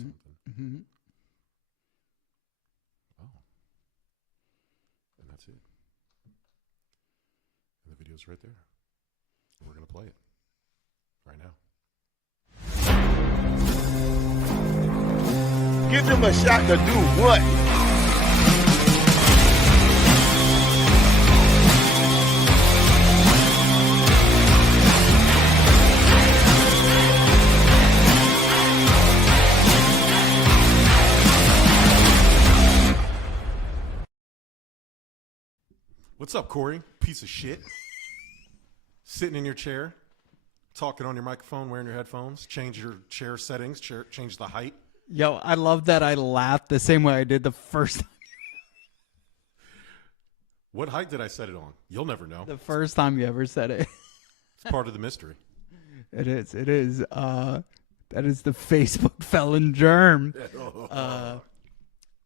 something. Mm-hmm. Oh. And that's it. And the video's right there. We're going to play it right now. Give them a shot to do what? What's up, Corey? Piece of shit. Sitting in your chair, talking on your microphone, wearing your headphones. Change your chair settings, change the height. Yo, I love that I laughed the same way I did the first time. What height did I set it on? You'll never know. The first time you ever said it. It's part of the mystery. It is. It is. That is the Facebook felon Jerm.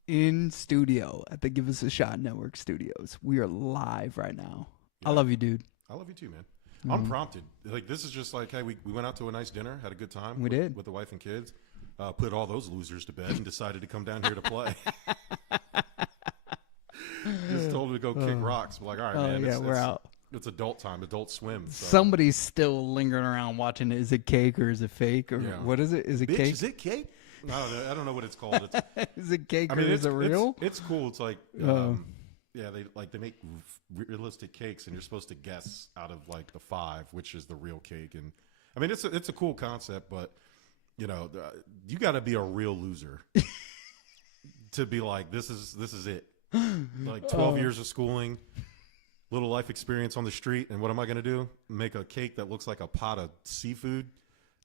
In studio at the Give Us a Shot Network studios. We are live right now. Yeah. I love you, dude. I love you too, man. Unprompted. Like, this is just like, hey, we went out to a nice dinner, had a good time. We did. With the wife and kids. Put all those losers to bed and decided to come down here to play. Just told me to go kick rocks. We're like, all right, man. Yeah, we're out. It's adult time, adult swim. So. Somebody's still lingering around watching. Is it cake or is it fake? Or what is it? Is it cake? Is it cake? I don't know what it's called. Is it cake or is it real? It's cool. It's like, they make realistic cakes, and you're supposed to guess out of like the 5 which is the real cake. And I mean, it's a cool concept, but you know, you got to be a real loser to be like, this is it. Like 12 years of schooling, little life experience on the street, and what am I going to do? Make a cake that looks like a pot of seafood.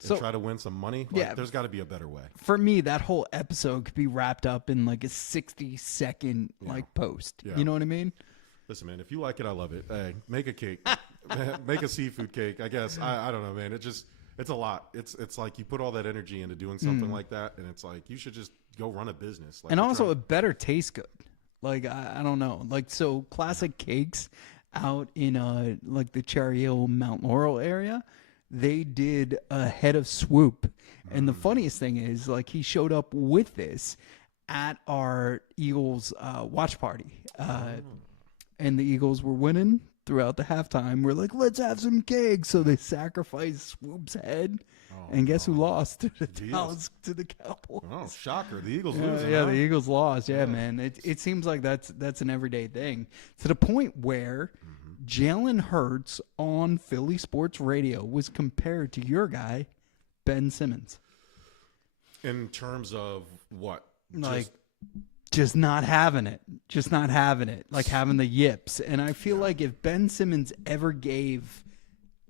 And try to win some money? Like, there's got to be a better way. For me, that whole episode could be wrapped up in like a 60-second post. Yeah. You know what I mean? Listen, man, if you like it, I love it. Hey, make a cake. Make a seafood cake, I guess. I don't know, man. It's a lot. It's like you put all that energy into doing something like that, and it's like you should just go run a business. Like, and also, it better taste good. Like, I don't know. Like, so classic cakes out in like the Cherry Hill, Mount Laurel area, they did a head of swoop. And the funniest thing is, like, he showed up with this at our Eagles watch party. And the Eagles were winning throughout the halftime. We're like, let's have some cake. So they sacrificed Swoop's head. And guess who lost to the Dallas, to the Cowboys? Oh, shocker. The Eagles losing. Yeah, the Eagles lost. Yeah, man. It seems like that's an everyday thing. To the point where Jalen Hurts on Philly Sports Radio was compared to your guy, Ben Simmons. In terms of what? Like, just not having it. Just not having it. Like having the yips. And I feel like if Ben Simmons ever gave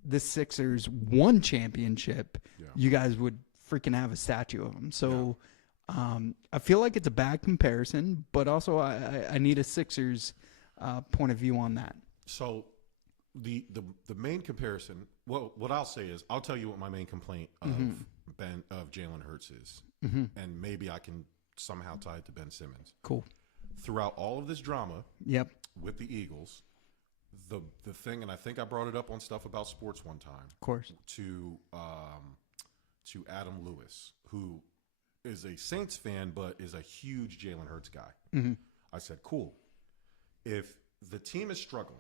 the Sixers one championship, you guys would freaking have a statue of him. So I feel like it's a bad comparison, but also I need a Sixers point of view on that. So the main comparison, well, what I'll say is, I'll tell you what my main complaint of Jalen Hurts is, and maybe I can somehow tie it to Ben Simmons. Cool. Throughout all of this drama, with the Eagles, the thing, and I think I brought it up on Stuff About Sports one time, of course, to Adam Lewis, who is a Saints fan but is a huge Jalen Hurts guy. I said, cool. If the team is struggling,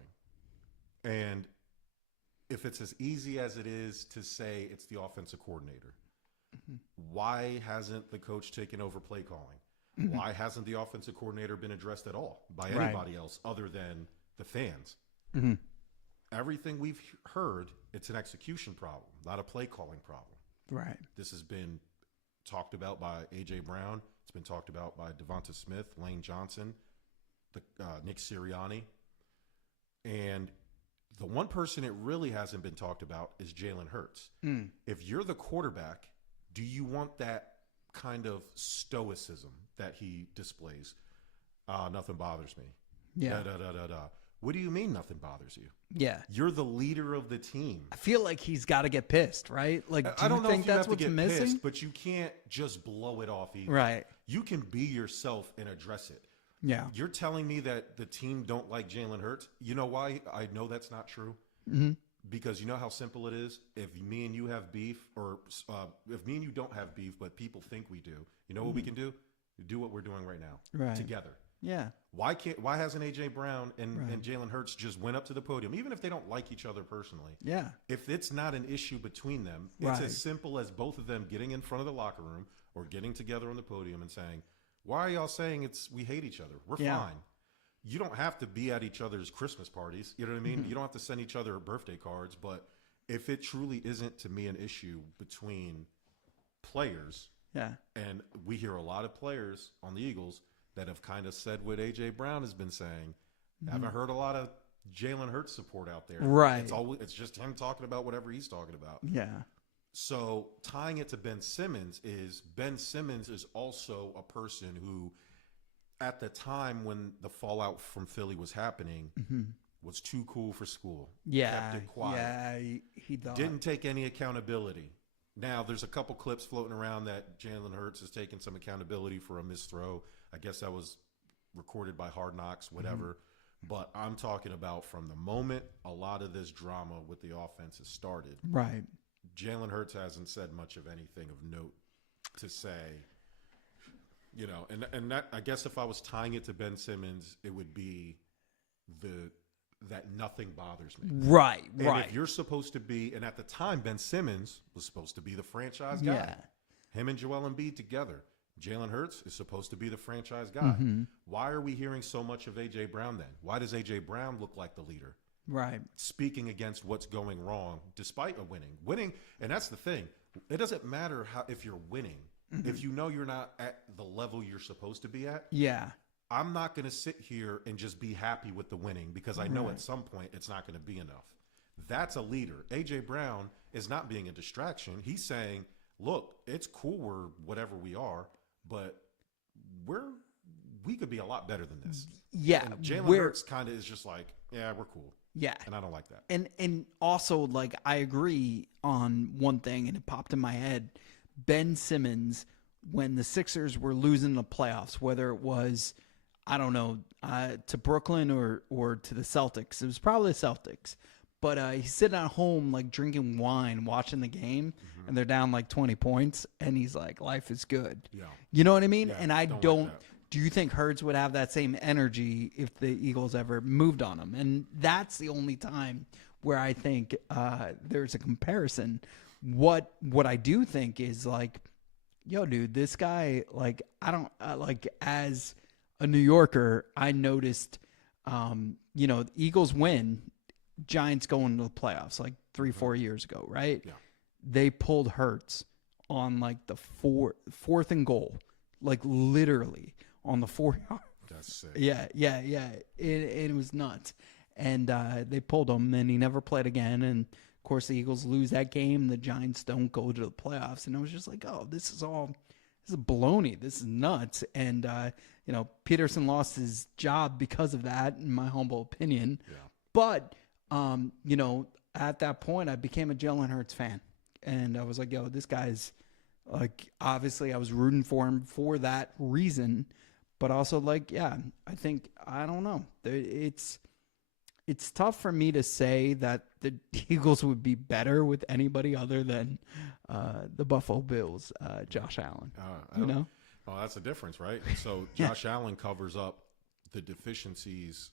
and if it's as easy as it is to say it's the offensive coordinator, why hasn't the coach taken over play calling? Why hasn't the offensive coordinator been addressed at all by anybody else other than the fans? Everything we've heard, it's an execution problem, not a play calling problem. Right. This has been talked about by A.J. Brown. It's been talked about by Devonta Smith, Lane Johnson, Nick Sirianni. And the one person it really hasn't been talked about is Jalen Hurts. If you're the quarterback, do you want that kind of stoicism that he displays? Nothing bothers me. Yeah. What do you mean nothing bothers you? Yeah. You're the leader of the team. I feel like he's got to get pissed, right? Like, do I don't you know think if you that's have to what's get missing? pissed, but you can't just blow it off either. Right. You can be yourself and address it. Yeah. You're telling me that the team don't like Jalen Hurts. You know why I know that's not true? Because you know how simple it is? If me and you have beef, or if me and you don't have beef, but people think we do, You know what we can do? Do what we're doing right now together. Yeah. Why hasn't AJ Brown and Jalen Hurts just went up to the podium, even if they don't like each other personally? Yeah. If it's not an issue between them, it's as simple as both of them getting in front of the locker room or getting together on the podium and saying, "Why are y'all saying we hate each other? We're fine." You don't have to be at each other's Christmas parties. You know what I mean? You don't have to send each other birthday cards. But if it truly isn't, to me, an issue between players, and we hear a lot of players on the Eagles that have kind of said what AJ Brown has been saying. I haven't heard a lot of Jalen Hurts support out there. Right. It's just him talking about whatever he's talking about. Yeah. So tying it to Ben Simmons is also a person who, at the time when the fallout from Philly was happening, was too cool for school. Yeah. Kept it quiet. Yeah. He thought. Didn't take any accountability. Now, there's a couple clips floating around that Jalen Hurts has taken some accountability for a missed throw. I guess that was recorded by Hard Knocks, whatever. But I'm talking about from the moment a lot of this drama with the offense has started. Right. Jalen Hurts hasn't said much of anything of note to say, you know, and that, I guess if I was tying it to Ben Simmons, it would be that nothing bothers me. Right. And right. if you're supposed to be, and at the time, Ben Simmons was supposed to be the franchise guy. Yeah. Him and Joel Embiid together. Jalen Hurts is supposed to be the franchise guy. Why are we hearing so much of A.J. Brown then? Why does A.J. Brown look like the leader? Right. Speaking against what's going wrong despite a winning, and that's the thing. It doesn't matter if you're winning. If you know you're not at the level you're supposed to be at, I'm not going to sit here and just be happy with the winning because I know at some point it's not going to be enough. That's a leader. A.J. Brown is not being a distraction. He's saying, look, it's cool we're whatever we are, but we could be a lot better than this. Yeah. And Jalen Hurts kind of is just like, yeah, we're cool. Yeah. And I don't like that. And also, like, I agree on one thing, and it popped in my head. Ben Simmons, when the Sixers were losing the playoffs, whether it was, I don't know, to Brooklyn or to the Celtics. It was probably the Celtics. But he's sitting at home, like, drinking wine, watching the game, and they're down, like, 20 points, and he's like, life is good. Yeah. You know what I mean? Yeah, and I don't like that. Do you think Hurts would have that same energy if the Eagles ever moved on him? And that's the only time where I think there's a comparison. What I do think is, like, yo, dude, this guy, like, I don't like, as a New Yorker, I noticed, you know, the Eagles win, Giants go into the playoffs like 3-4 years ago, right? Yeah. They pulled Hurts on like the fourth and goal, like literally on the 4-yard. That's sick. Yeah. It was nuts. And they pulled him, and he never played again. And of course, the Eagles lose that game. The Giants don't go to the playoffs. And I was just like, oh, this is baloney. This is nuts. And, you know, Peterson lost his job because of that, in my humble opinion. Yeah. But, you know, at that point, I became a Jalen Hurts fan. And I was like, yo, this guy's, like, obviously I was rooting for him for that reason. But also, like, yeah, I don't know. It's tough for me to say that the Eagles would be better with anybody other than the Buffalo Bills, Josh Allen. You know? Oh, that's the difference, right? So Josh Allen covers up the deficiencies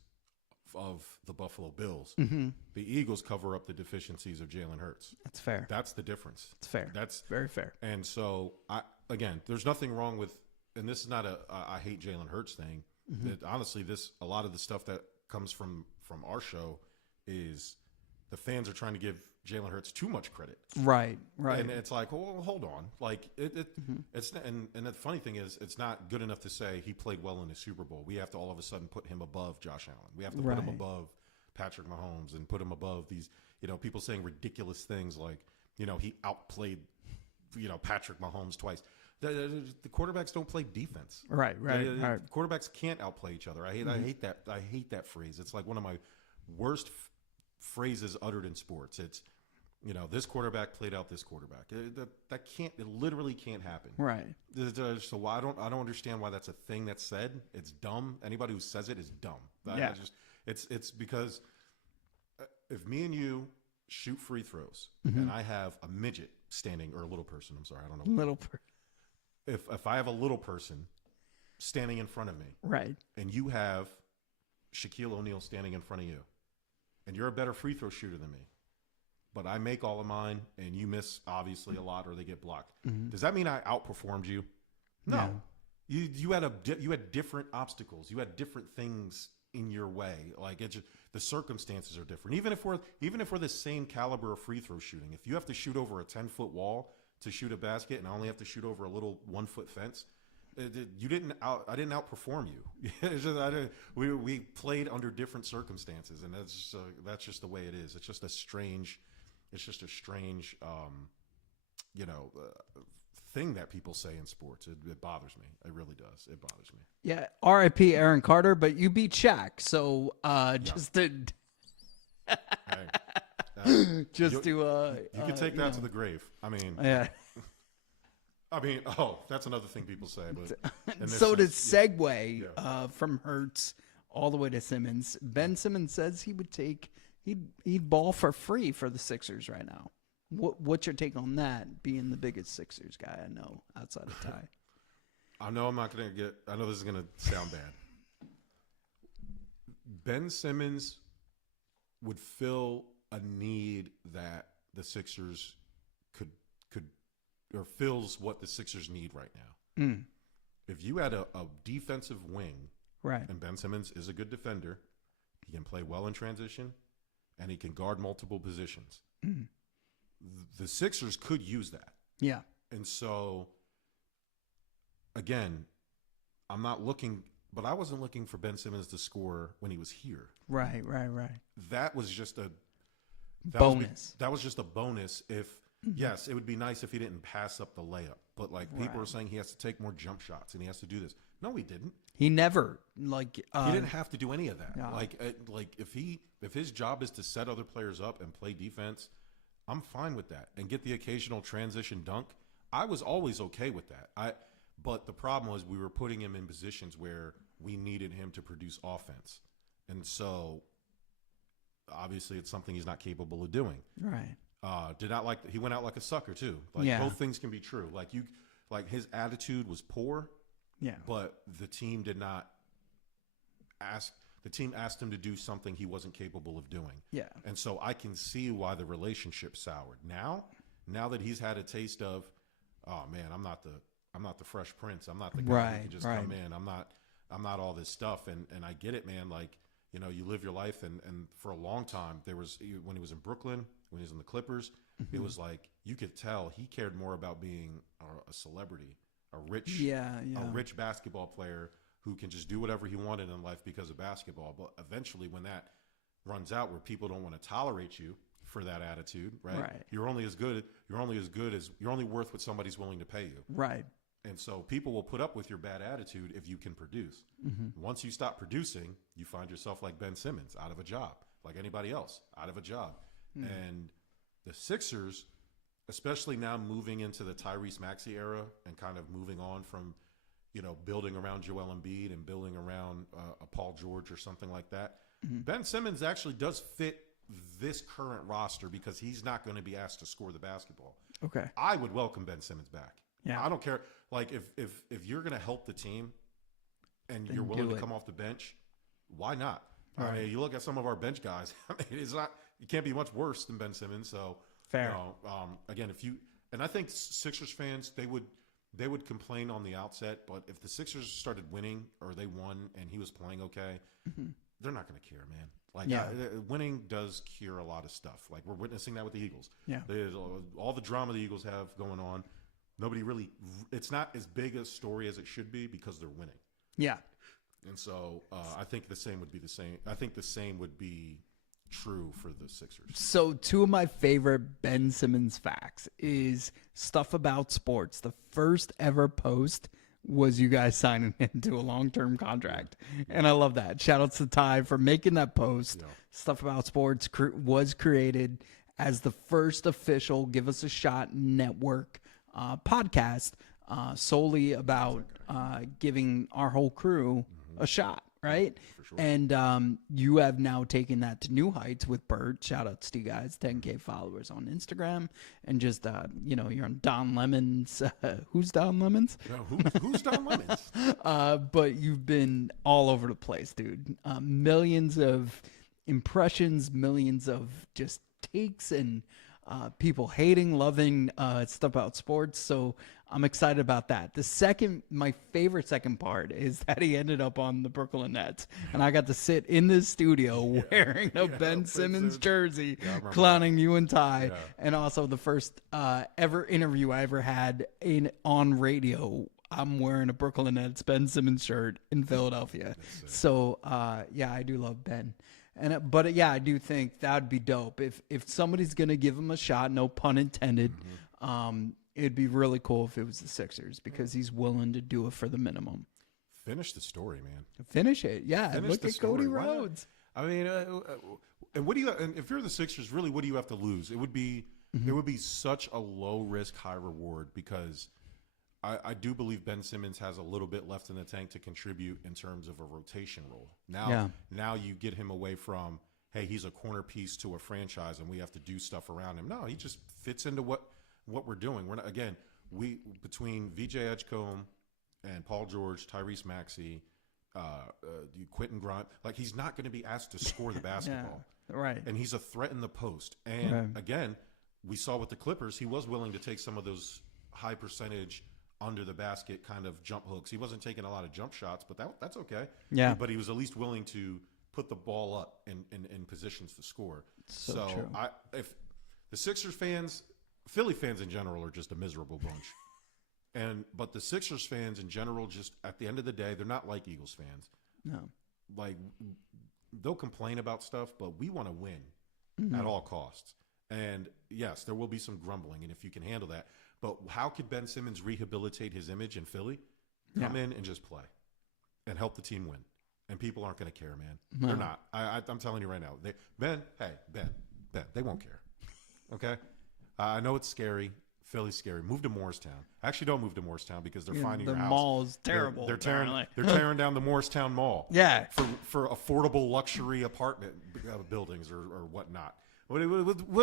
of the Buffalo Bills. The Eagles cover up the deficiencies of Jalen Hurts. That's fair. That's the difference. It's fair. That's very fair. And so, again, there's nothing wrong with, and this is not a I hate Jalen Hurts thing. That, honestly, a lot of the stuff that comes from our show is the fans are trying to give Jalen Hurts too much credit. Right. And it's like, well, hold on. Like, it's and the funny thing is, it's not good enough to say he played well in the Super Bowl. We have to all of a sudden put him above Josh Allen. We have to put him above Patrick Mahomes and put him above these, you know, people saying ridiculous things like, you know, he outplayed, you know, Patrick Mahomes twice. The quarterbacks don't play defense. Right. Quarterbacks can't outplay each other. I hate that. I hate that phrase. It's like one of my worst phrases uttered in sports. It's, you know, this quarterback played out this quarterback. That can't. It literally can't happen. Right. So I don't understand why that's a thing that's said. It's dumb. Anybody who says it is dumb. Yeah. It's because if me and you shoot free throws and I have a midget standing, or a little person. I'm sorry, I don't know. if I have a little person standing in front of me, Right. and you have Shaquille O'Neal standing in front of you, and you're a better free throw shooter than me, but I make all of mine, and you miss obviously a lot, or they get blocked. Does that mean I outperformed you? No. You had different obstacles. You had different things in your way. Like the circumstances are different. Even if we're the same caliber of free throw shooting, if you have to shoot over a 10-foot wall to shoot a basket, and I only have to shoot over a little 1-foot fence, I didn't outperform you. We played under different circumstances, and that's just the way it is. It's just a strange thing that people say in sports. It bothers me. It really does. It bothers me. Yeah. R.I.P. Aaron Carter, but you beat Shaq, so just to You can take that to the grave. I mean, yeah. That's another thing people say. But So to segue from Hurts all the way to Simmons, Ben Simmons says he'd ball for free for the Sixers right now. What's your take on that, being the biggest Sixers guy I know outside of Ty? I know this is going to sound bad. Ben Simmons would fill a need that the Sixers could or fills what the Sixers need right now. If you had a defensive wing, Right. and Ben Simmons is a good defender, he can play well in transition, and he can guard multiple positions. The Sixers could use that. Yeah. And so, again, I'm not looking, but I wasn't looking for Ben Simmons to score when he was here. Right. That was just a Bonus. That was just a bonus. Yes, it would be nice if he didn't pass up the layup, but people are saying he has to take more jump shots and he has to do this. No, he didn't. He never He didn't have to do any of that. Yeah. If his job is to set other players up and play defense, I'm fine with that, and get the occasional transition dunk. I was always okay with that. But the problem was we were putting him in positions where we needed him to produce offense, and so obviously it's something he's not capable of doing. Right. He went out like a sucker too. Both things can be true. His attitude was poor. Yeah. But the team did not ask. The team asked him to do something he wasn't capable of doing. Yeah. And so I can see why the relationship soured. Now that he's had a taste of, oh man, I'm not the Fresh Prince. I'm not the guy who can just come in. I'm not all this stuff. And I get it, man. You live your life, and for a long time when he was in Brooklyn, when he was in the Clippers, it was like you could tell he cared more about being a celebrity, a rich basketball player who can just do whatever he wanted in life because of basketball. But eventually, when that runs out, where people don't want to tolerate you for that attitude, right? You're only worth what somebody's willing to pay you. Right. And so people will put up with your bad attitude if you can produce. Once you stop producing, you find yourself like Ben Simmons, out of a job, like anybody else, out of a job. And the Sixers, especially now moving into the Tyrese Maxey era and kind of moving on from, building around Joel Embiid and building around a Paul George or something like that, Ben Simmons actually does fit this current roster because he's not going to be asked to score the basketball. Okay. I would welcome Ben Simmons back. Yeah. I don't care. If you're going to help the team and you're willing to come off the bench, why not? Right. I mean, you look at some of our bench guys. It can't be much worse than Ben Simmons. So fair. Again, and I think Sixers fans, they would complain on the outset, but if the Sixers started winning or they won and he was playing okay, they're not going to care, man. Winning does cure a lot of stuff. We're witnessing that with the Eagles. Yeah. There's all the drama the Eagles have going on. It's not as big a story as it should be because they're winning. Yeah. And so I think the same would be true for the Sixers. So two of my favorite Ben Simmons facts is stuff about sports. The first ever post was you guys signing him to a long-term contract. And I love that. Shout out to Ty for making that post. Yeah. Stuff about sports was created as the first official Give Us a Shot network podcast solely about giving our whole crew a shot, right? For sure. And you have now taken that to new heights with Bert. Shout out to you guys, 10K followers on Instagram, and just you're on Don Lemons. Who's Don Lemons? No, who's Don Lemons? But you've been all over the place, dude. Millions of impressions, millions of just takes, and people hating, loving stuff about sports. So I'm excited about that. My favorite second part is that he ended up on the Brooklyn Nets, and I got to sit in the studio wearing a Ben Simmons jersey, clowning you and Ty, and also the first ever interview I ever had on radio. I'm wearing a Brooklyn Nets Ben Simmons shirt in Philadelphia. So I do love Ben. But I do think that would be dope if somebody's gonna give him a shot. No pun intended. It'd be really cool if it was the Sixers because he's willing to do it for the minimum. Finish the story, man. Finish it, yeah. Look at story. Cody Rhodes. I mean, and what do you? And if you're the Sixers, really, what do you have to lose? It would be such a low risk, high reward because I do believe Ben Simmons has a little bit left in the tank to contribute in terms of a rotation role. Now you get him away from, hey, he's a corner piece to a franchise and we have to do stuff around him. No, he just fits into what we're doing. We're not, again, between VJ Edgecombe and Paul George, Tyrese Maxey, Quentin Grimes, like he's not going to be asked to score the basketball. Right. And he's a threat in the post. And again, we saw with the Clippers, he was willing to take some of those high percentage under the basket kind of jump hooks. He wasn't taking a lot of jump shots, but that's okay. Yeah. But he was at least willing to put the ball up in positions to score. So true. If the Sixers fans, Philly fans in general are just a miserable bunch. But the Sixers fans in general, just at the end of the day, they're not like Eagles fans. No. Like they'll complain about stuff, but we want to win at all costs. And yes, there will be some grumbling, and if you can handle that. But how could Ben Simmons rehabilitate his image in Philly? Come in and just play and help the team win. And people aren't going to care, man. No. They're not. I'm telling you right now. Ben, they won't care. Okay? I know it's scary. Philly's scary. Move to Morristown. Actually, don't move to Morristown because they're finding your house. The mall's terrible. They're tearing down the Morristown Mall. Yeah. For affordable luxury apartment buildings or whatnot. What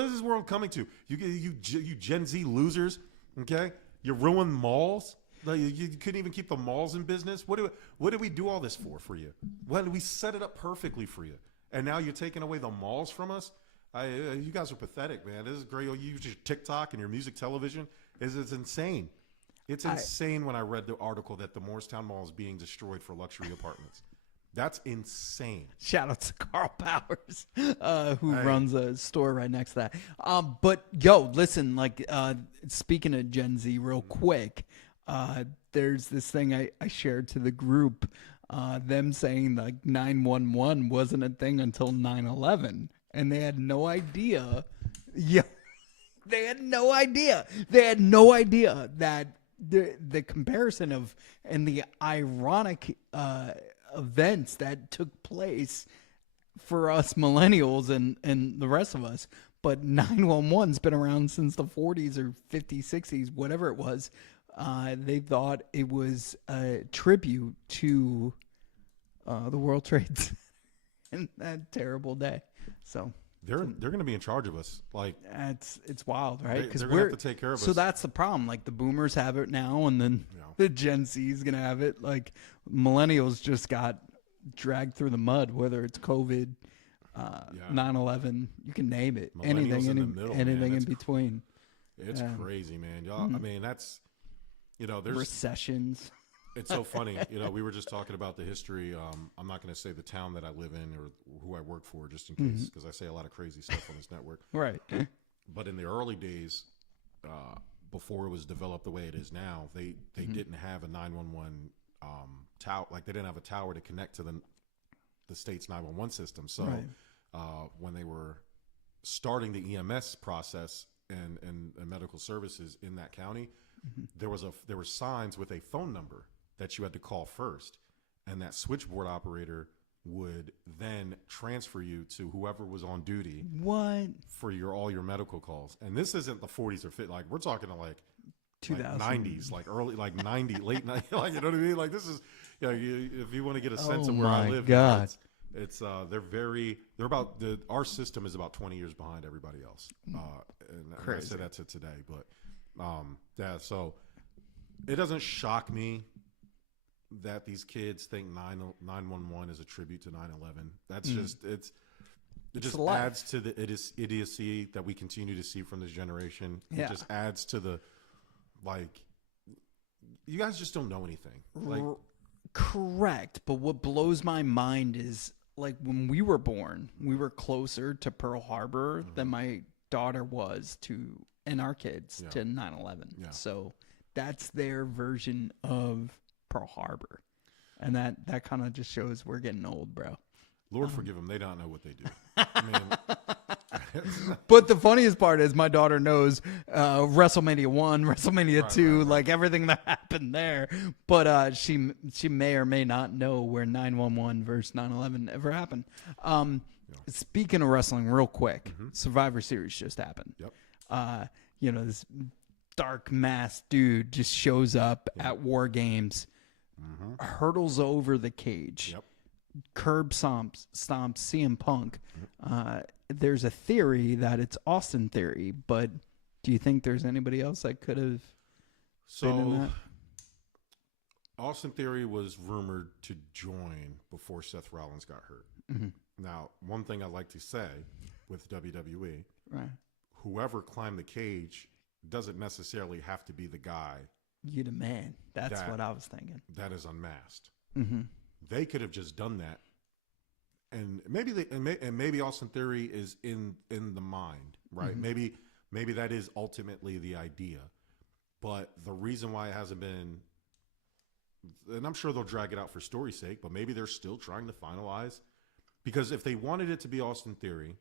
is this world coming to? You Gen Z losers, okay? You ruin malls. You couldn't even keep the malls in business. What did we do all this for you? Well, we set it up perfectly for you, and now you're taking away the malls from us. You guys are pathetic, man. This is great. You use your TikTok and your music television. It's insane. It's insane when I read the article that the Morristown Mall is being destroyed for luxury apartments. That's insane. Shout out to Carl Powers, who runs a store right next to that. But yo, listen, like speaking of Gen Z real quick, there's this thing I shared to the group, them saying like 911 wasn't a thing until 9/11, and they had no idea. Yeah, they had no idea. They had no idea that the comparison of and the ironic events that took place for us millennials and the rest of us. But 911's been around since the 40s or 50s, 60s, whatever it was. They thought it was a tribute to the World Trade Center and that terrible day. So they're going to be in charge of us. Like it's wild, right? Because they're going to have to take care of us. So that's the problem. Like the boomers have it now, and then the Gen Z is going to have it. Like millennials just got dragged through the mud, whether it's COVID, 9/11, you can name it. Anything in between. It's crazy, man. Y'all, I mean, that's there's recessions. It's so funny. We were just talking about the history. I'm not going to say the town that I live in or who I work for, just in case, because I say a lot of crazy stuff on this network. Right. But in the early days, before it was developed the way it is now, they didn't have a 911 tower. Like they didn't have a tower to connect to the state's 911 system. So when they were starting the EMS process and medical services in that county, there were signs with a phone number that you had to call first, and that switchboard operator would then transfer you to whoever was on duty. What? For all your medical calls. And this isn't the 40s or 50s. Like we're talking to like 2000. 90s, like early, like 90, late 90s, like, you know what I mean? Like this is, if you want to get a sense Oh of where I my live, God. it's our system is about 20 years behind everybody else. And I say that to today, but yeah, so it doesn't shock me that these kids think 911 is a tribute to 9/11. That's just it just adds to the idiocy that we continue to see from this generation. Yeah. It just adds to the, like, you guys just don't know anything. Like, correct. But what blows my mind is, like, when we were born, we were closer to Pearl Harbor than my daughter was to, and our kids, to 9/11. Yeah. So that's their version of Pearl Harbor. And that kind of just shows we're getting old, bro. Lord forgive them. They don't know what they do. I mean, but the funniest part is my daughter knows WrestleMania 1, WrestleMania 2, right. like everything that happened there. But she may or may not know where 911 versus 9/11 ever happened. Speaking of wrestling, real quick, Survivor Series just happened. Yep. This dark masked dude just shows up at War Games, hurdles over the cage. Yep. Curb stomps CM Punk. There's a theory that it's Austin Theory, but do you think there's anybody else that could have been in that? Austin Theory was rumored to join before Seth Rollins got hurt. Now, one thing I like to say with WWE, Right. whoever climbed the cage doesn't necessarily have to be the guy You the man. That's what I was thinking. that is unmasked. Mm-hmm. They could have just done that, and maybe Austin Theory is in the mind, right? Maybe that is ultimately the idea, but the reason why it hasn't been, and I'm sure they'll drag it out for story's sake, but maybe they're still trying to finalize, because if they wanted it to be Austin Theory,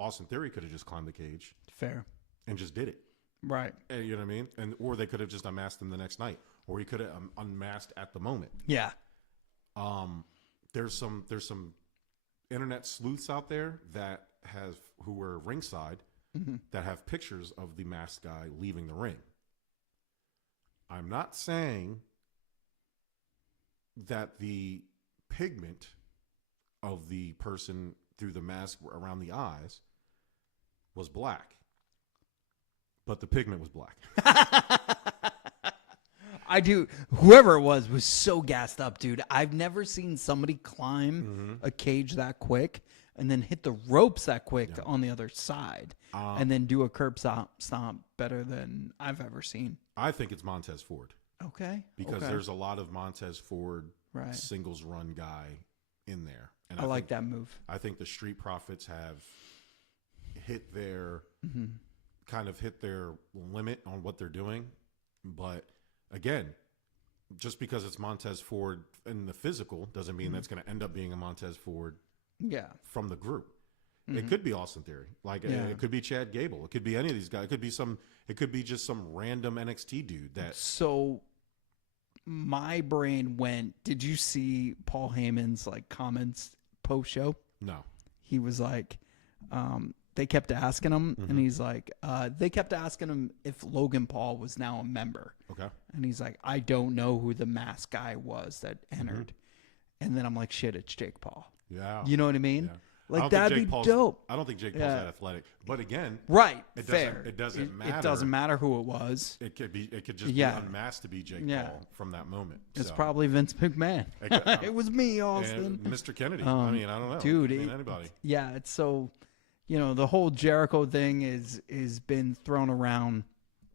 Austin Theory could have just climbed the cage, Fair. and just did it. Right. And, you know what I mean? Or they could have just unmasked him the next night, or he could have unmasked at the moment. Yeah. There's some internet sleuths out there who were ringside that have pictures of the masked guy leaving the ring. I'm not saying that the pigment of the person through the mask around the eyes was black, but the pigment was black. I do. Whoever it was so gassed up, dude. I've never seen somebody climb a cage that quick and then hit the ropes that quick on the other side and then do a curb stomp better than I've ever seen. I think it's Montez Ford. Okay. Because there's a lot of Montez Ford singles run guy in there. And I like that move. I think the Street Profits have hit their kind of hit their limit on what they're doing. But again, just because it's Montez Ford in the physical doesn't mean that's going to end up being a Montez Ford from the group. It could be Austin Theory. Like it could be Chad Gable. It could be any of these guys. It could be just some random NXT dude that. So my brain went, did you see Paul Heyman's like comments post show? No. He was like, they kept asking him, and he's like, they kept asking him if Logan Paul was now a member. Okay. And he's like, I don't know who the masked guy was that entered. And then I'm like, shit, it's Jake Paul. Yeah. You know what I mean? Yeah. Like, that'd be dope. I don't think Jake Paul's that athletic. But again, right, it fair. doesn't matter. It doesn't matter who it was. It could just be unmasked to be Jake Paul from that moment. It's probably Vince McMahon. It was me, Austin. And Mr. Kennedy. I mean, I don't know. Dude, anybody. Yeah, it's so, the whole Jericho thing is been thrown around.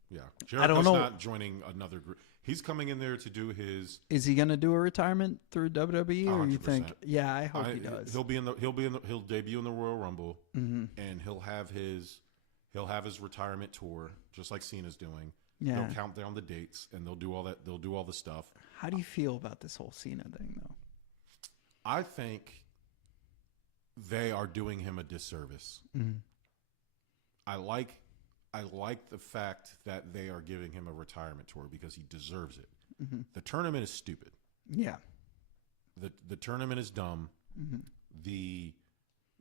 Yeah. Jericho's not joining another group. He's coming in there to do his. Is he going to do a retirement through WWE, or 100%. you think? Yeah, I hope he does. He'll debut in the Royal Rumble, and he'll have his retirement tour just like Cena's doing. Yeah. They'll count down the dates, and they'll do all that. They'll do all the stuff. How do you feel about this whole Cena thing, though? I think they are doing him a disservice. I like the fact that they are giving him a retirement tour because he deserves it. The tournament is stupid. Yeah. The tournament is dumb. The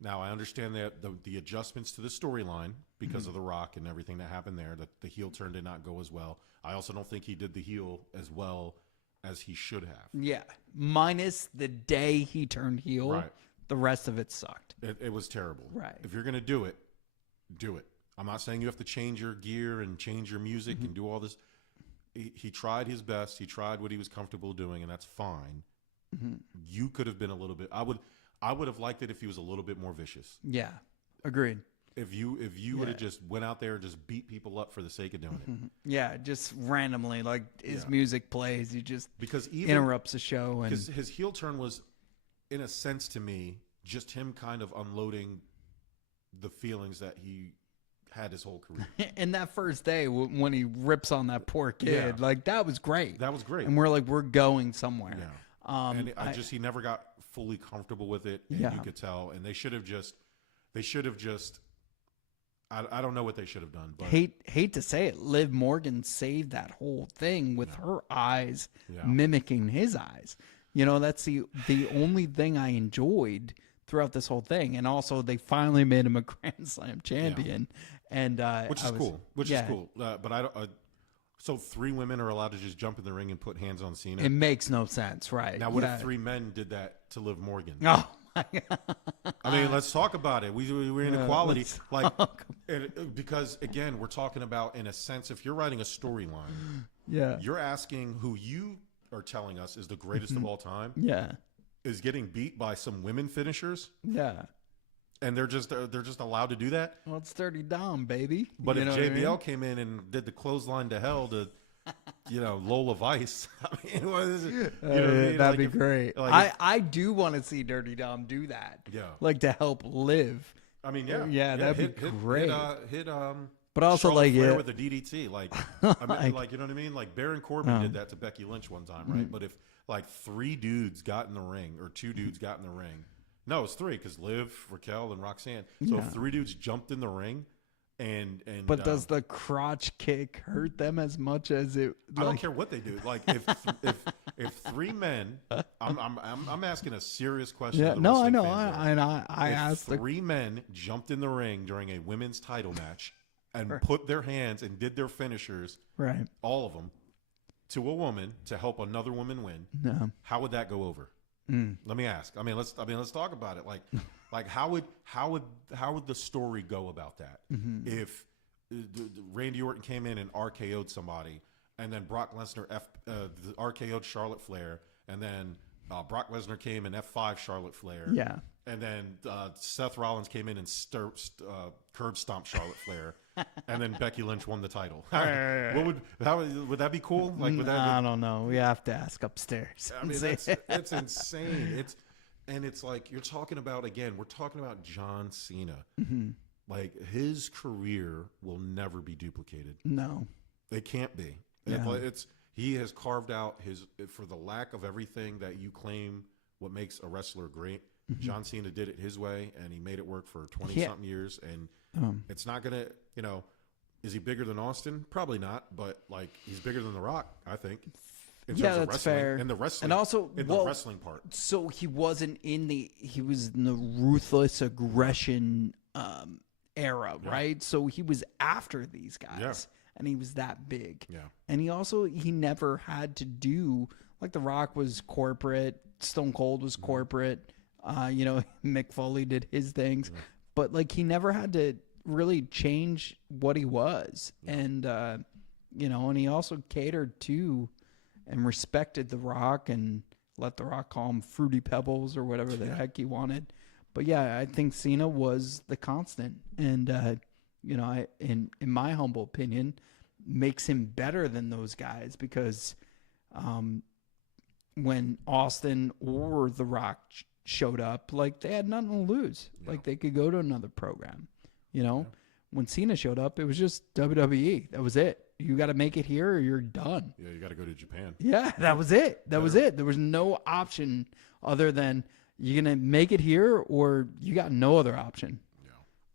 Now, I understand that the adjustments to the storyline because of The Rock and everything that happened there, that the heel turn did not go as well. I also don't think he did the heel as well as he should have. Yeah. Minus the day he turned heel, Right. the rest of it sucked. It was terrible. Right. If you're going to do it, do it. I'm not saying you have to change your gear and change your music and do all this. He tried his best. He tried what he was comfortable doing, and that's fine. You could have been a little bit. I would have liked it if he was a little bit more vicious. Yeah. Agreed. If you would have just went out there and just beat people up for the sake of doing it. Yeah, just randomly, like his music plays, he just Because even interrupts the show. And because his heel turn was, in a sense to me, just him kind of unloading the feelings that he had his whole career. and that first day when he rips on that poor kid, like that was great. That was great. And we're like, we're going somewhere. Yeah. And he never got fully comfortable with it. And you could tell. And they should have just, I don't know what they should have done. But hate to say it, Liv Morgan saved that whole thing with her eyes mimicking his eyes. You know, that's the only thing I enjoyed throughout this whole thing. And also, they finally made him a Grand Slam champion. And which is cool. But I don't. So 3 women are allowed to just jump in the ring and put hands on Cena. It makes no sense, right? Now, what if 3 men did that to Liv Morgan? Oh my God. I mean, let's talk about it. We're in equality, because again, we're talking about, in a sense, if you're writing a storyline, you're asking who you are telling us is the greatest of all time, is getting beat by some women finishers, and they're just allowed to do that. Well, it's Dirty Dom, baby. But if JBL came in and did the clothesline to hell to, Lola Vice, I mean, what is it? You know what I mean? That'd be great. Like I do want to see Dirty Dom do that. Yeah. Like to help Liv. I mean, that'd be great. But also, Charlotte like, Flair with the DDT, like, I mean, like, you know what I mean? Like Baron Corbin did that to Becky Lynch one time, right? But if like 3 dudes got in the ring, or 2 dudes got in the ring, no, it's 3 because Liv, Raquel, and Roxanne. So if 3 dudes jumped in the ring, but does the crotch kick hurt them as much as it? I don't care what they do. Like if 3 men, I'm asking a serious question. Yeah, no, I know. I asked 3 men jumped in the ring during a women's title match and put their hands and did their finishers, right? All of them, to a woman to help another woman win. No. How would that go over? Let me ask. Let's talk about it. Like how would the story go about that? If Randy Orton came in and RKO'd somebody, and then Brock Lesnar RKO'd Charlotte Flair, and then Brock Lesnar came and F5 Charlotte Flair, and then Seth Rollins came in and curb stomped Charlotte Flair, and then Becky Lynch won the title. Would that be cool? Like, I don't know. We have to ask upstairs. I mean, it's insane. It's like we're talking about John Cena. Like, his career will never be duplicated. No, it can't be. He has carved out for the lack of everything that you claim what makes a wrestler great. John Cena did it his way, and he made it work for 20-something years. And it's not gonna, is he bigger than Austin? Probably not, but like, he's bigger than The Rock, I think. In terms of that's fair. And the wrestling, and also the wrestling part. So he was in the ruthless aggression era, right? So he was after these guys, and he was that big. Yeah. And he never had to do, like, The Rock was corporate, Stone Cold was corporate, Mick Foley did his things, but like, he never had to really change what he was. And and he also catered to and respected The Rock and let The Rock call him Fruity Pebbles or whatever the heck he wanted. But yeah, I think Cena was the constant, and in my humble opinion, makes him better than those guys, because when Austin or The Rock showed up, like, they had nothing to lose. Like, they could go to another program. When Cena showed up, it was just WWE. That was it. You got to make it here or you're done. Yeah, you got to go to Japan. Yeah, that was it. That was it. There was no option other than you're going to make it here or you got no other option. Yeah.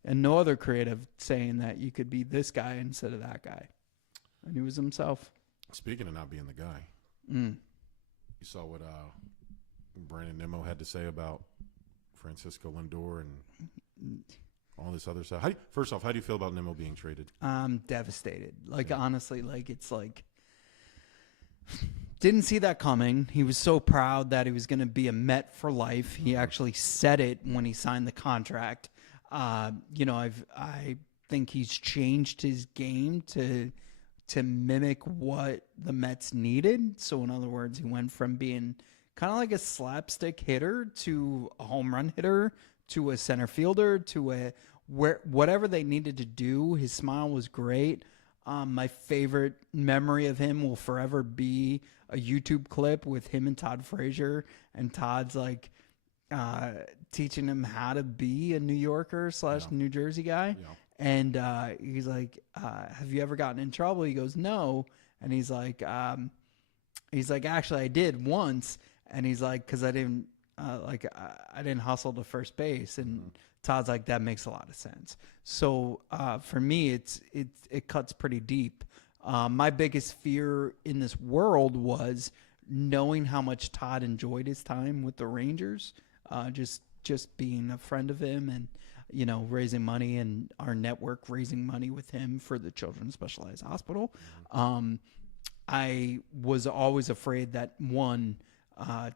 And no other creative saying that you could be this guy instead of that guy. And he was himself. Speaking of not being the guy, you saw what Brandon Nimmo had to say about Francisco Lindor and all this other stuff. First off, how do you feel about Nimmo being traded? I'm devastated. Like, honestly, like, it's like, didn't see that coming. He was so proud that he was going to be a Met for life. He actually said it when he signed the contract. You know, I think he's changed his game to mimic what the Mets needed. So, in other words, he went from being kind of like a slapstick hitter to a home run hitter to a center fielder to whatever they needed to do. His smile was great. My favorite memory of him will forever be a YouTube clip with him and Todd Frazier, and Todd's like teaching him how to be a New Yorker / New Jersey guy. Yeah. And he's like, have you ever gotten in trouble? He goes, no. And he's like, actually I did once. And he's like, cause I didn't I didn't hustle to first base. And Todd's like, that makes a lot of sense. So for me, it cuts pretty deep. My biggest fear in this world was knowing how much Todd enjoyed his time with the Rangers, just being a friend of him and, you know, raising money and our network raising money with him for the Children's Specialized Hospital. I was always afraid that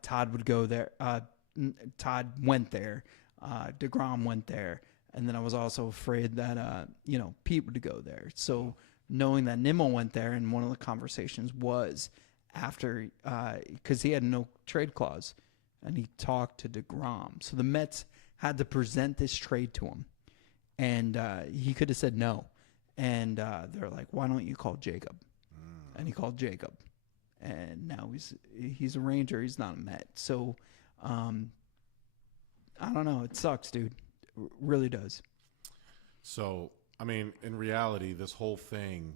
Todd would go there. Todd went there. DeGrom went there. And then I was also afraid that, you know, Pete would go there. So knowing that Nimmo went there, and one of the conversations was after, because he had no trade clause, and he talked to DeGrom. So the Mets had to present this trade to him, and he could have said no. And they're like, why don't you call Jacob? And he called Jacob. And now he's a Ranger. He's not a Met. So I don't know. It sucks, dude. It really does. So, I mean, in reality, this whole thing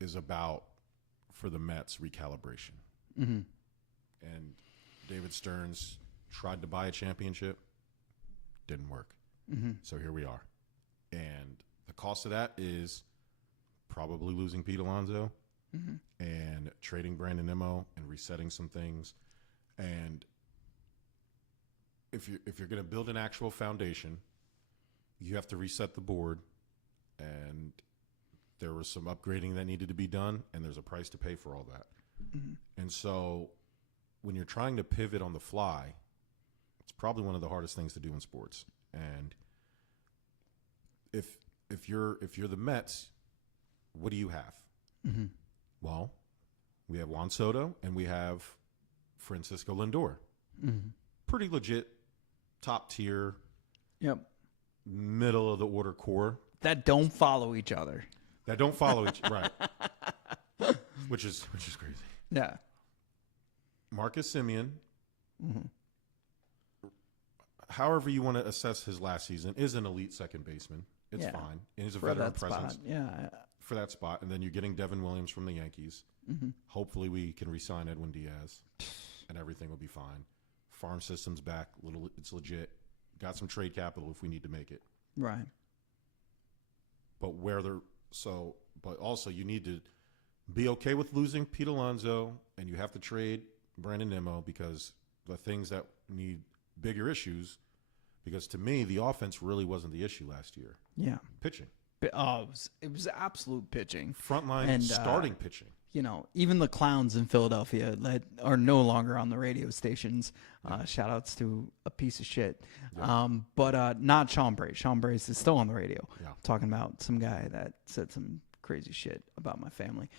is about, for the Mets, recalibration. Mm-hmm. And David Stearns tried to buy a championship. Didn't work. Mm-hmm. So here we are. And the cost of that is probably losing Pete Alonso and trading Brandon Nimmo and resetting some things. And if you're going to build an actual foundation, you have to reset the board. And there was some upgrading that needed to be done, and there's a price to pay for all that. And so when you're trying to pivot on the fly, it's probably one of the hardest things to do in sports. And if you're the Mets, what do you have? Well, we have Juan Soto and we have Francisco Lindor. Pretty legit, top tier, middle of the order core that don't follow each other. Right? which is crazy. Yeah. Marcus Semien. However you want to assess his last season, is an elite second baseman. It's fine. And he's a veteran presence. Spot. Yeah. For that spot. And then you're getting Devin Williams from the Yankees. Hopefully we can re-sign Edwin Diaz and everything will be fine. Farm system's back. It's legit. Got some trade capital if we need to make it. Right. But but also you need to be okay with losing Pete Alonso, and you have to trade Brandon Nimmo because the things that need bigger issues, because to me, the offense really wasn't the issue last year. Yeah. Pitching. It was absolute pitching. Frontline and starting pitching. You know, even the clowns in Philadelphia that are no longer on the radio stations. Shout outs to a piece of shit. But not Sean Brace. Sean Brace is still on the radio. Talking about some guy that said some crazy shit about my family.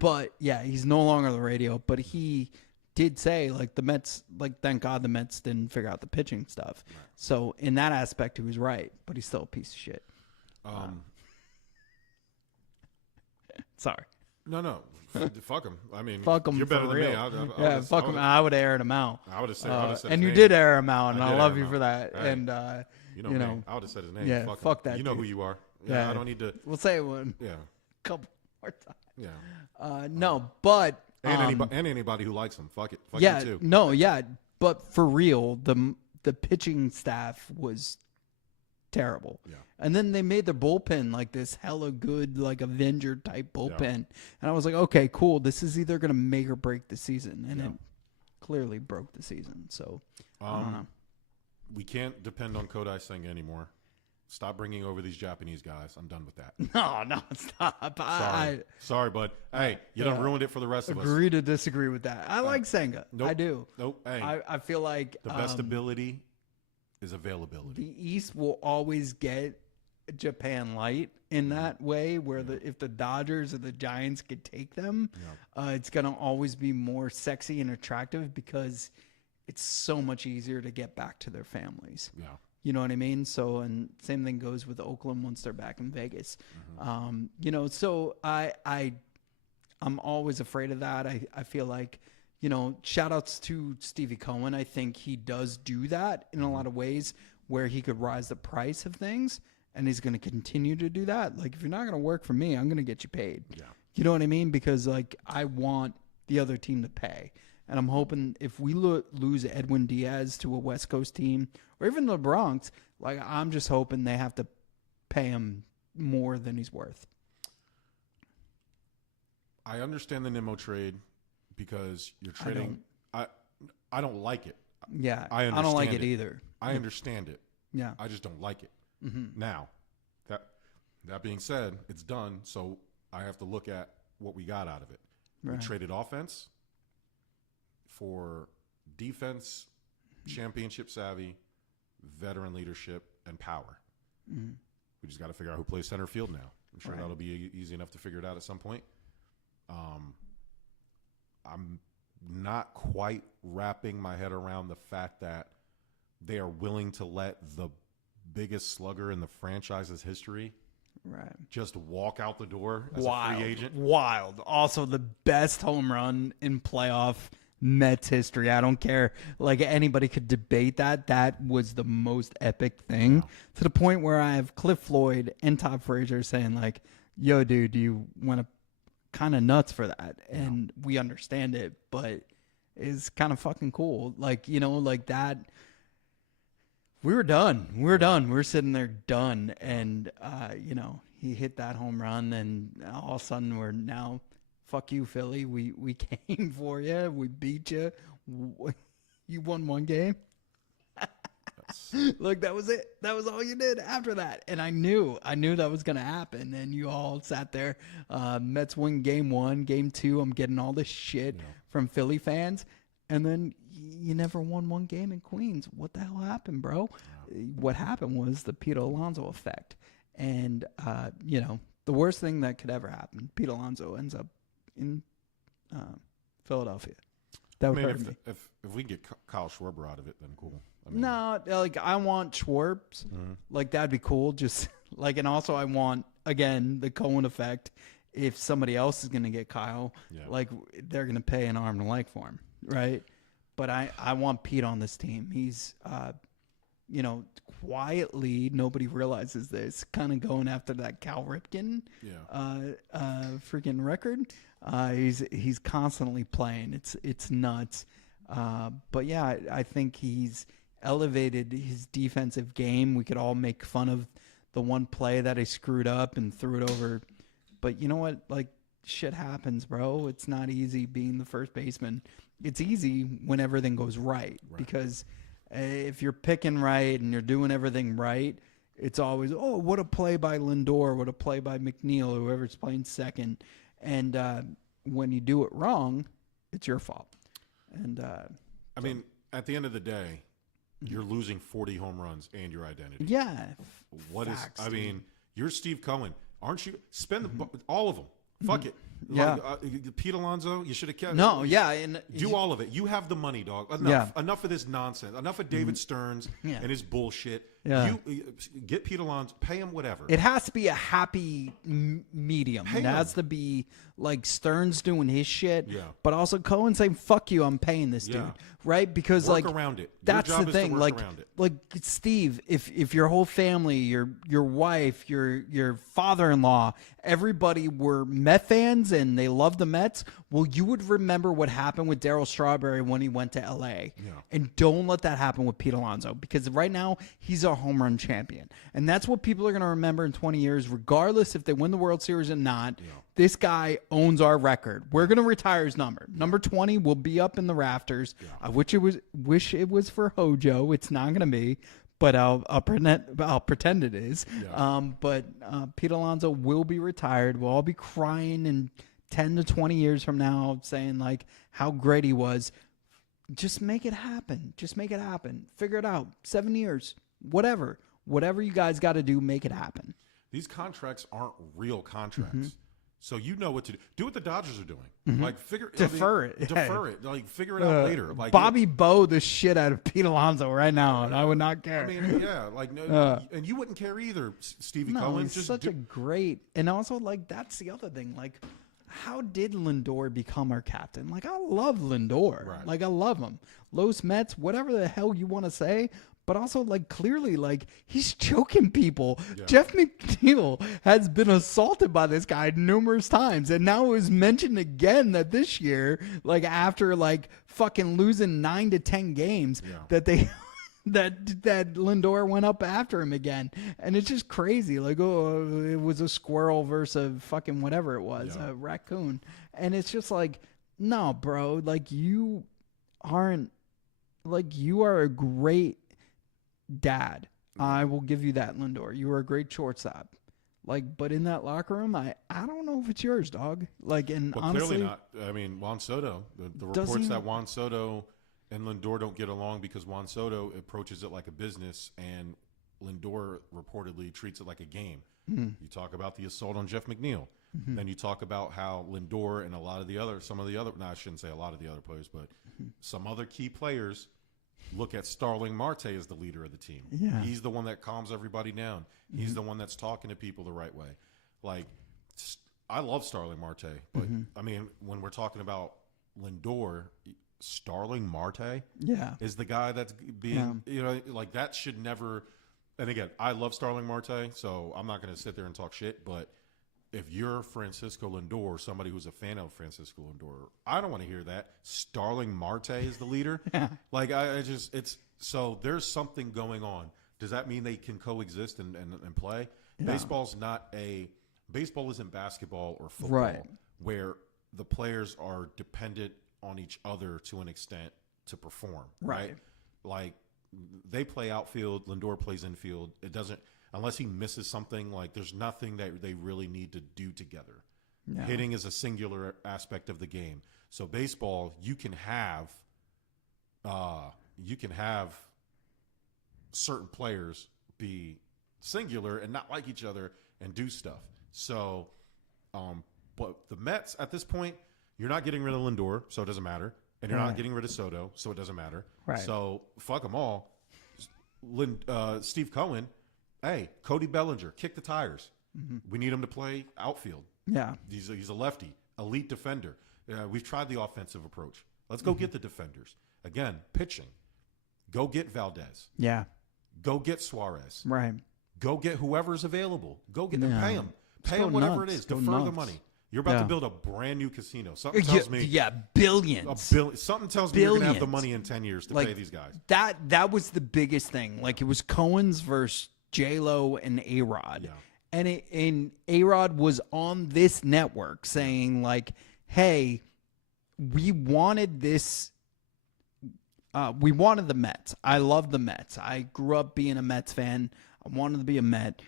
But yeah, he's no longer on the radio, but he did say, like, the Mets, like, thank God the Mets didn't figure out the pitching stuff. Right. So in that aspect, he was right, but he's still a piece of shit. Sorry. No. Fuck him. I mean, fuck him. You're better than real. me. Fuck him. I would have aired him out. I would have said. And you did air him out, and I love you for that. Right. And you know, I would have said his name. Yeah, fuck that. You know dude. who you are. Yeah, I don't need to. We'll say it one. Yeah. Couple more times. Yeah. No, but and anybody who likes him, fuck it. Fuck yeah. you too. No, yeah, but for real, the pitching staff was terrible. Yeah. And then they made the bullpen like this hella good, like Avenger type bullpen. Yeah. And I was like, okay, cool. This is either going to make or break the season. And it clearly broke the season. So, I don't know. We can't depend on Kodai Senga anymore. Stop bringing over these Japanese guys. I'm done with that. No, stop. Sorry, bud. Hey, you done ruined it for the rest of us. Agree to disagree with that. I like Senga. Nope, I do. Nope. Hey, I feel like the best ability is availability. The East will always get Japan light in that way, where if the Dodgers or the Giants could take them, it's going to always be more sexy and attractive because it's so much easier to get back to their families. Yeah. You know what I mean? So, and same thing goes with Oakland once they're back in Vegas. You know, so I'm always afraid of that. I feel like, you know, shout outs to Stevie Cohen. I think he does do that in a lot of ways where he could rise the price of things, and he's going to continue to do that. Like, if you're not going to work for me, I'm going to get you paid. Yeah. You know what I mean? Because, like, I want the other team to pay. And I'm hoping if we lose Edwin Diaz to a West Coast team or even the Bronx, like, I'm just hoping they have to pay him more than he's worth. I understand the Nimmo trade because you're trading. I don't like it. Yeah, I don't like it either. I understand it. Yeah, I just don't like it. Now, that being said, it's done. So I have to look at what we got out of it. Right. We traded offense for defense, championship savvy, veteran leadership, and power. We just got to figure out who plays center field now. I'm sure that'll be easy enough to figure it out at some point. I'm not quite wrapping my head around the fact that they are willing to let the biggest slugger in the franchise's history just walk out the door as a free agent. Wild. Also, the best home run in playoff Mets history. I don't care. Like, anybody could debate that. That was the most epic thing to the point where I have Cliff Floyd and Todd Frazier saying, like, yo, dude, you went to kind of nuts for that. And we understand it, but it's kind of fucking cool. Like, you know, like that. We were done. We were sitting there done. And, you know, he hit that home run, and all of a sudden we're now, fuck you, Philly. We came for you. We beat you. You won one game. Look, that was it. That was all you did after that. And I knew that was going to happen. And you all sat there. Mets win game 1, game 2. I'm getting all this shit from Philly fans. And then you never won one game in Queens. What the hell happened, bro? What happened was the Pete Alonso effect. And, you know, the worst thing that could ever happen, Pete Alonso ends up in Philadelphia. That would hurt me. If we can get Kyle Schwarber out of it, then cool. I mean, no, like, I want Schwartz. Like, that'd be cool. Just like, and also I want, again, the Cohen effect. If somebody else is going to get Kyle, like, they're going to pay an arm and a leg for him, right? But I want Pete on this team. He's, you know, quietly, nobody realizes this, kind of going after that Cal Ripken freaking record. He's constantly playing. It's nuts. But yeah, I think he's elevated his defensive game. We could all make fun of the one play that he screwed up and threw it over. But you know what? Like, shit happens, bro. It's not easy being the first baseman. It's easy when everything goes right. Because if you're picking right and you're doing everything right, it's always, oh, what a play by Lindor, what a play by McNeil, whoever's playing second. And when you do it wrong, it's your fault. And I mean, at the end of the day, you're losing 40 home runs and your identity. Yeah. What facts, is? I mean, you're Steve Cohen, aren't you? Spend all of them. Fuck it. Yeah. Like, Pete Alonso, you should have kept. No, yeah. And do all of it. You have the money, dog. Enough of this nonsense. Enough of David Stearns and his bullshit. Yeah. You get Pete Alonso, pay him whatever. It has to be a happy medium. It has to be like Stearns doing his shit, but also Cohen saying, fuck you, I'm paying this dude. Right? Because work around it. That's the thing. Like Steve, if your whole family, your wife, your father-in-law, everybody were Met fans and they love the Mets, well, you would remember what happened with Darryl Strawberry when he went to LA. And don't let that happen with Pete Alonso, because right now he's a a home run champion. And that's what people are going to remember in 20 years, regardless if they win the World Series or not. Yeah. This guy owns our record. We're going to retire his number. Number 20 will be up in the rafters. Yeah. I wish it was for Hojo. It's not going to be, but I'll pretend it is. Yeah. But Pete Alonso will be retired. We'll all be crying in 10 to 20 years from now saying, like, how great he was. Just make it happen. Just make it happen. Figure it out. 7 years. Whatever you guys got to do, make it happen. These contracts aren't real contracts. Mm-hmm. So you know what to do. Do what the Dodgers are doing. Mm-hmm. Like defer it. Like figure it out later. Like Bobby Bow the shit out of Pete Alonso right now, and I would not care. I mean, yeah, like no, and you wouldn't care either, Stevie Cohen. He's just such a great, and also like that's the other thing. Like, how did Lindor become our captain? Like, I love Lindor. Right. Like, I love him. Los Mets, whatever the hell you want to say. But also, like, clearly, like, he's choking people. Yeah. Jeff McNeil has been assaulted by this guy numerous times. And now it was mentioned again that this year, like, after, like, fucking losing 9 to 10 games, that they... that Lindor went up after him again. And it's just crazy. Like, oh, it was a squirrel versus a fucking whatever it was, a raccoon. And it's just like, no, bro, like, you aren't, like, you are a great dad. I will give you that, Lindor. You were a great shortstop. Like, but in that locker room, I don't know if it's yours, dog. Like, and well, honestly, clearly not. I mean, Juan Soto, the reports that Juan Soto and Lindor don't get along because Juan Soto approaches it like a business and Lindor reportedly treats it like a game. Mm-hmm. You talk about the assault on Jeff McNeil. Mm-hmm. Then you talk about how Lindor and some of the other, I shouldn't say a lot of the other players, but some other key players look at Starling Marte as the leader of the team. Yeah. He's the one that calms everybody down. He's the one that's talking to people the right way. Like, I love Starling Marte, but I mean, when we're talking about Lindor, Starling Marte is the guy that's being, you know, like that should never. And again, I love Starling Marte, so I'm not going to sit there and talk shit. But if you're Francisco Lindor, somebody who's a fan of Francisco Lindor, I don't want to hear that. Starling Marte is the leader. Like it's so there's something going on. Does that mean they can coexist and play? Yeah. Baseball isn't basketball or football, where the players are dependent on each other to an extent to perform, right? Like they play outfield, Lindor plays infield. It doesn't, unless he misses something, like there's nothing that they really need to do together. No. Hitting is a singular aspect of the game. So baseball, you can have certain players be singular and not like each other and do stuff. So, but the Mets at this point, you're not getting rid of Lindor, so it doesn't matter. And you're not getting rid of Soto, so it doesn't matter. Right. So fuck them all. Steve Cohen, hey, Cody Bellinger, kick the tires. Mm-hmm. We need him to play outfield. Yeah. He's a lefty, elite defender. We've tried the offensive approach. Let's go get the defenders. Again, pitching. Go get Valdez. Yeah. Go get Suarez. Right. Go get whoever's available. Go get them. Pay them. Pay them whatever it is. Defer the money. You're about to build a brand new casino. Something tells me, billions. Something tells me you're gonna have the money in 10 years to pay these guys. That was the biggest thing. Like it was Cohen's versus J-Lo and A-Rod, and A-Rod was on this network saying like, "Hey, we wanted this. We wanted the Mets. I love the Mets. I grew up being a Mets fan. I wanted to be a Met."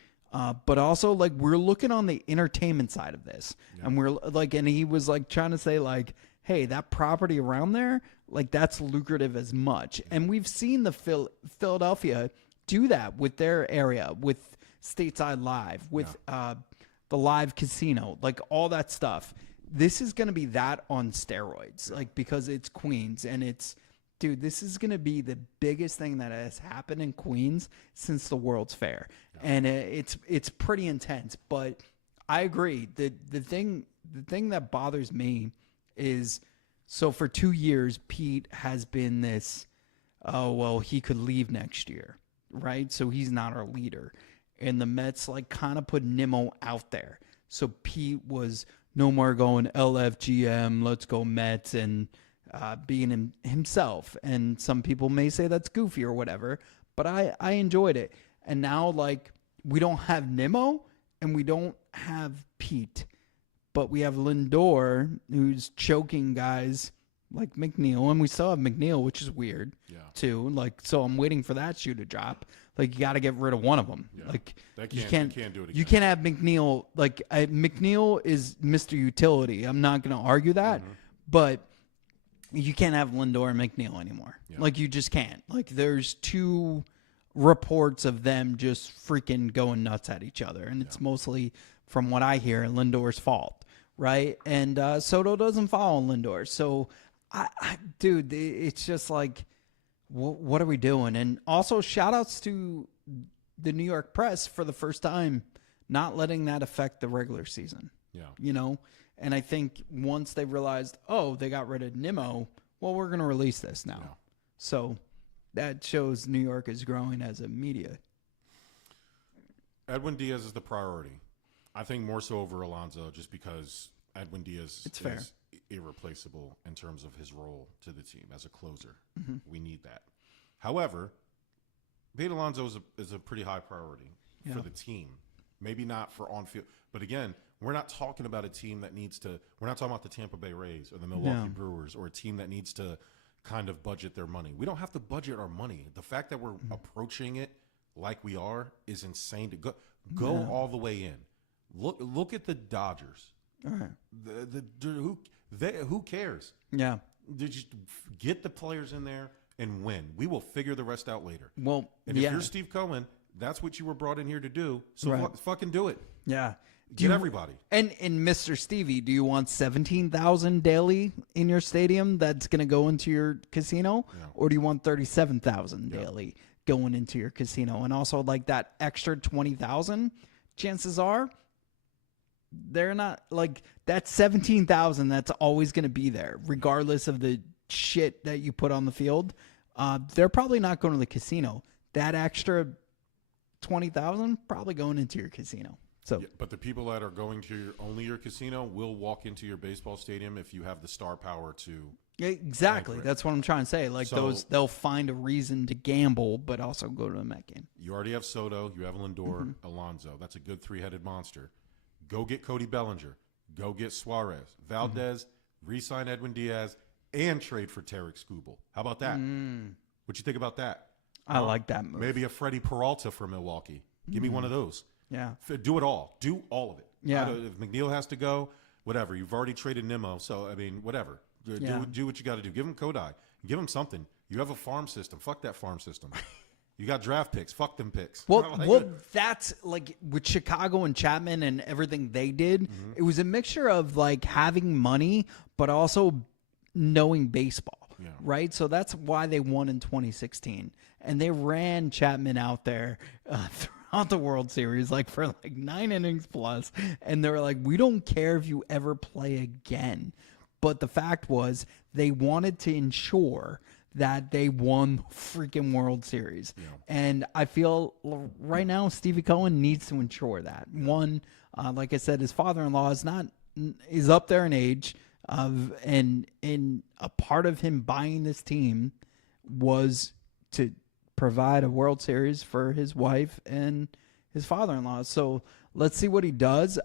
But also, like, we're looking on the entertainment side of this. Yeah. And we're like, and he was like trying to say, like, hey, that property around there, like, that's lucrative as much. Yeah. And we've seen the Philadelphia do that with their area, with Stateside Live, with the live casino, like, all that stuff. This is going to be that on steroids, like, because it's Queens and it's. Dude, this is going to be the biggest thing that has happened in Queens since the World's Fair. Yeah. And it's pretty intense, but I agree. The thing that bothers me is, so for 2 years, Pete has been this, oh, well, he could leave next year, right? So he's not our leader. And the Mets like kind of put Nimmo out there. So Pete was no more going LFGM, let's go Mets, and being himself. And some people may say that's goofy or whatever, but I enjoyed it. And now, like, we don't have Nimmo and we don't have Pete, but we have Lindor, who's choking guys like McNeil, and we still have McNeil, which is weird, too. Like, so I'm waiting for that shoe to drop. Like, you got to get rid of one of them. Yeah. Like, you can't do it again. You can't have McNeil. Like, McNeil is Mr. Utility. I'm not going to argue that, but you can't have Lindor and McNeil anymore. Yeah. Like, you just can't. Like, there's two reports of them just freaking going nuts at each other, and it's mostly, from what I hear, Lindor's fault, right? And Soto doesn't follow Lindor. So, dude, it's just like, what are we doing? And also, shout-outs to the New York press for the first time not letting that affect the regular season. Yeah. You know? And I think once they realized, oh, they got rid of Nimmo, well, we're going to release this now. Yeah. So that shows New York is growing as a media. Edwin Diaz is the priority. I think more so over Alonso, just because Edwin Diaz is irreplaceable in terms of his role to the team as a closer. Mm-hmm. We need that. However, Pete Alonso is a pretty high priority for the team. Maybe not for on-field. But again, we're not talking about a team that needs to – we're not talking about the Tampa Bay Rays or the Milwaukee Brewers or a team that needs to kind of budget their money. We don't have to budget our money. The fact that we're approaching it like we are is insane to go all the way in. Look at the Dodgers. All right. Who cares? Yeah. They just get the players in there and win. We will figure the rest out later. Well, and if you're Steve Cohen, that's what you were brought in here to do. So fucking do it. Yeah. Get everybody. And Mr. Stevie, do you want 17,000 daily in your stadium that's going to go into your casino? Yeah. Or do you want 37,000 daily going into your casino? And also, like, that extra 20,000, chances are they're not, like, that 17,000 that's always going to be there, regardless of the shit that you put on the field. They're probably not going to the casino. That extra 20,000 probably going into your casino. So, but the people that are going to only your casino will walk into your baseball stadium if you have the star power to. Yeah, exactly. That's what I'm trying to say. Like, they'll find a reason to gamble, but also go to the Met game. You already have Soto. You have Lindor, Alonso. That's a good three-headed monster. Go get Cody Bellinger. Go get Suarez. Valdez, re-sign Edwin Diaz, and trade for Tarek Skubal. How about that? What you think about that? I like that move. Maybe a Freddie Peralta for Milwaukee. Give me one of those. Yeah. Do it all. Do all of it. Yeah. If McNeil has to go, whatever. You've already traded Nimmo, so, I mean, whatever. Do what you got to do. Give him Kodai. Give him something. You have a farm system. Fuck that farm system. You got draft picks. Fuck them picks. Well, that's like with Chicago and Chapman and everything they did. It was a mixture of like having money, but also knowing baseball, right? So that's why they won in 2016. And they ran Chapman out there throughout the World Series, like for like 9 innings plus. And they were like, we don't care if you ever play again. But the fact was they wanted to ensure that they won freaking World Series. Yeah. And I feel right now Stevie Cohen needs to ensure that. One, like I said, his father-in-law is up there in age, and a part of him buying this team was to provide a World Series for his wife and his father-in-law. So let's see what he does.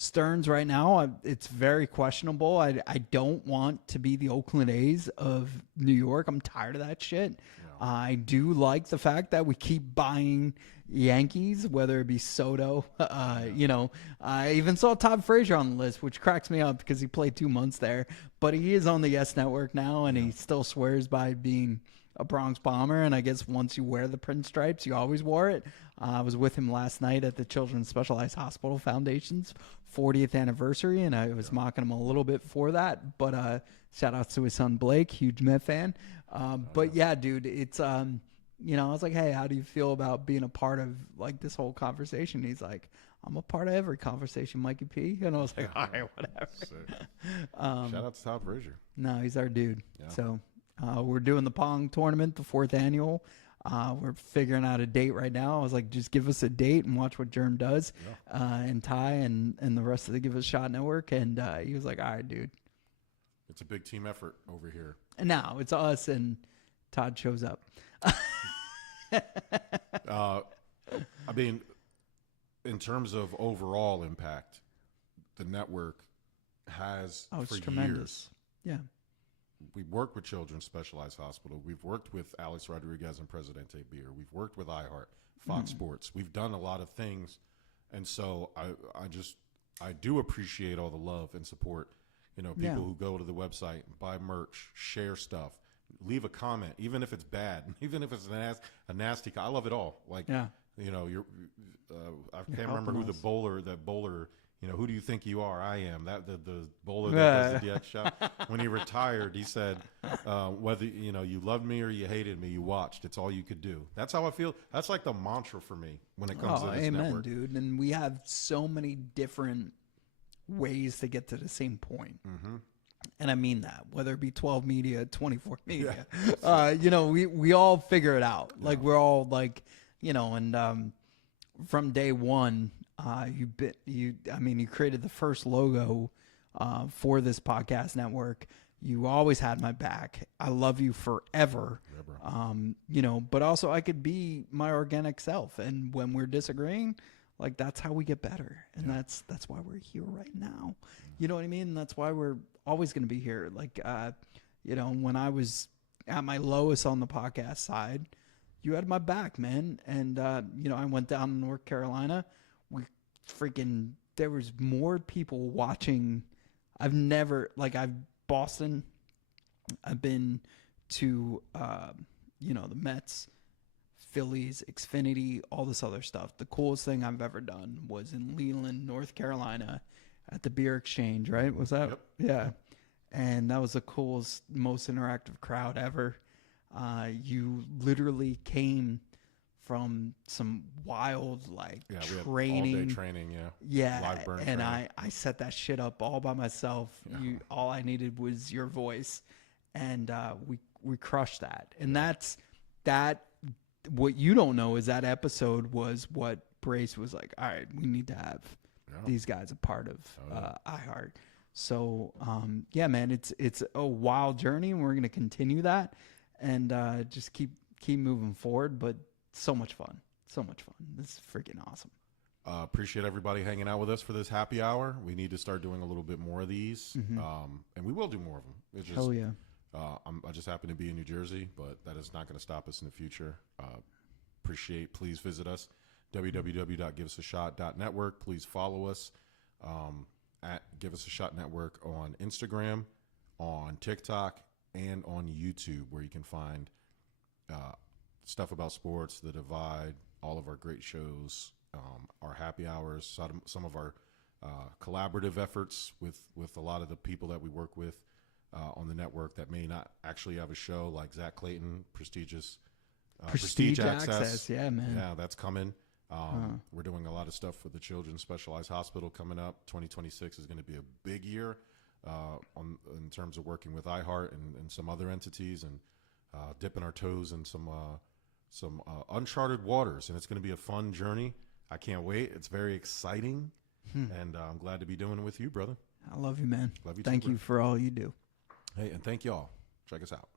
Stearns right now, it's very questionable. I don't want to be the Oakland A's of New York. I'm tired of that shit. Yeah. I do like the fact that we keep buying Yankees, whether it be Soto. I even saw Todd Frazier on the list, which cracks me up because he played 2 months there. But he is on the Yes Network now, and he still swears by being a Bronx Bomber, and I guess once you wear the pinstripes, you always wore it. I was with him last night at the Children's Specialized Hospital Foundation's 40th anniversary, and I was mocking him a little bit for that. But shout out to his son Blake, huge Met fan. But yeah, dude, it's I was like, hey, how do you feel about being a part of like this whole conversation? He's like, I'm a part of every conversation, Mikey P. And I was like, all right, whatever. Shout out to Todd Frazier. No, he's our dude. Yeah. So. We're doing the Pong tournament, the 4th annual. We're figuring out a date right now. I was like, just give us a date and watch what Jerm does, and Ty and the rest of the Give Us a Shot Network. And he was like, all right, dude. It's a big team effort over here. And now it's us, and Todd shows up. I mean, in terms of overall impact, the network has Oh, it's for tremendous. years. Yeah. We've worked with Children's Specialized Hospital. We've worked with Alex Rodriguez and Presidente Beer. We've worked with iHeart, Fox Sports. We've done a lot of things, and so I do appreciate all the love and support. You know, people who go to the website, buy merch, share stuff, leave a comment, even if it's bad, even if it's a nasty. I love it all. Like, you know, I can't remember who the bowler. You know, who do you think you are? I am the bowler that does the DX shot. When he retired, he said, "Whether you know you loved me or you hated me, you watched. It's all you could do." That's how I feel. That's like the mantra for me when it comes to this network. Dude. And we have so many different ways to get to the same point. Mm-hmm. And I mean that, whether it be 12 media, 24 media, you know, we all figure it out. Like we're all like, you know, and from day one. You created the first logo for this podcast network. You always had my back. I love you forever. You know, but also I could be my organic self. And when we're disagreeing, like that's how we get better. And that's why we're here right now. You know what I mean? That's why we're always going to be here. Like, you know, when I was at my lowest on the podcast side, you had my back, man. And, you know, I went down to North Carolina. There was more people watching. Boston. I've been to, you know, the Mets, Phillies, Xfinity, all this other stuff. The coolest thing I've ever done was in Leland, North Carolina at the Beer Exchange, right? Was that? Yep. Yeah. And that was the coolest, most interactive crowd ever. You literally came from some wild training. All day training, live burn and training. I set that shit up all by myself. All I needed was your voice, and we crushed that. And that's what you don't know is that episode was what Brace was like, all right, we need to have these guys a part of iHeart. So man, it's a wild journey, and we're gonna continue that and just keep moving forward. But so much fun. This is freaking awesome. Appreciate everybody hanging out with us for this happy hour. We need to start doing a little bit more of these, and we will do more of them. It's just, hell yeah. I just happen to be in New Jersey, but that is not going to stop us in the future. Please visit us, www.giveusashot.network. Please follow us at Give Us a Shot Network on Instagram, on TikTok, and on YouTube, where you can find stuff about sports, The Divide, all of our great shows, our happy hours, some of our collaborative efforts with a lot of the people that we work with on the network that may not actually have a show, like Zach Clayton, Prestige Access. Yeah, man. Yeah, that's coming. We're doing a lot of stuff with the Children's Specialized Hospital coming up. 2026 is going to be a big year in terms of working with iHeart and some other entities, and dipping our toes in some uncharted waters, and it's going to be a fun journey. I can't wait. It's very exciting, and I'm glad to be doing it with you, brother. I love you, man. Love you. Thank you for all you do. Hey, and thank y'all. Check us out.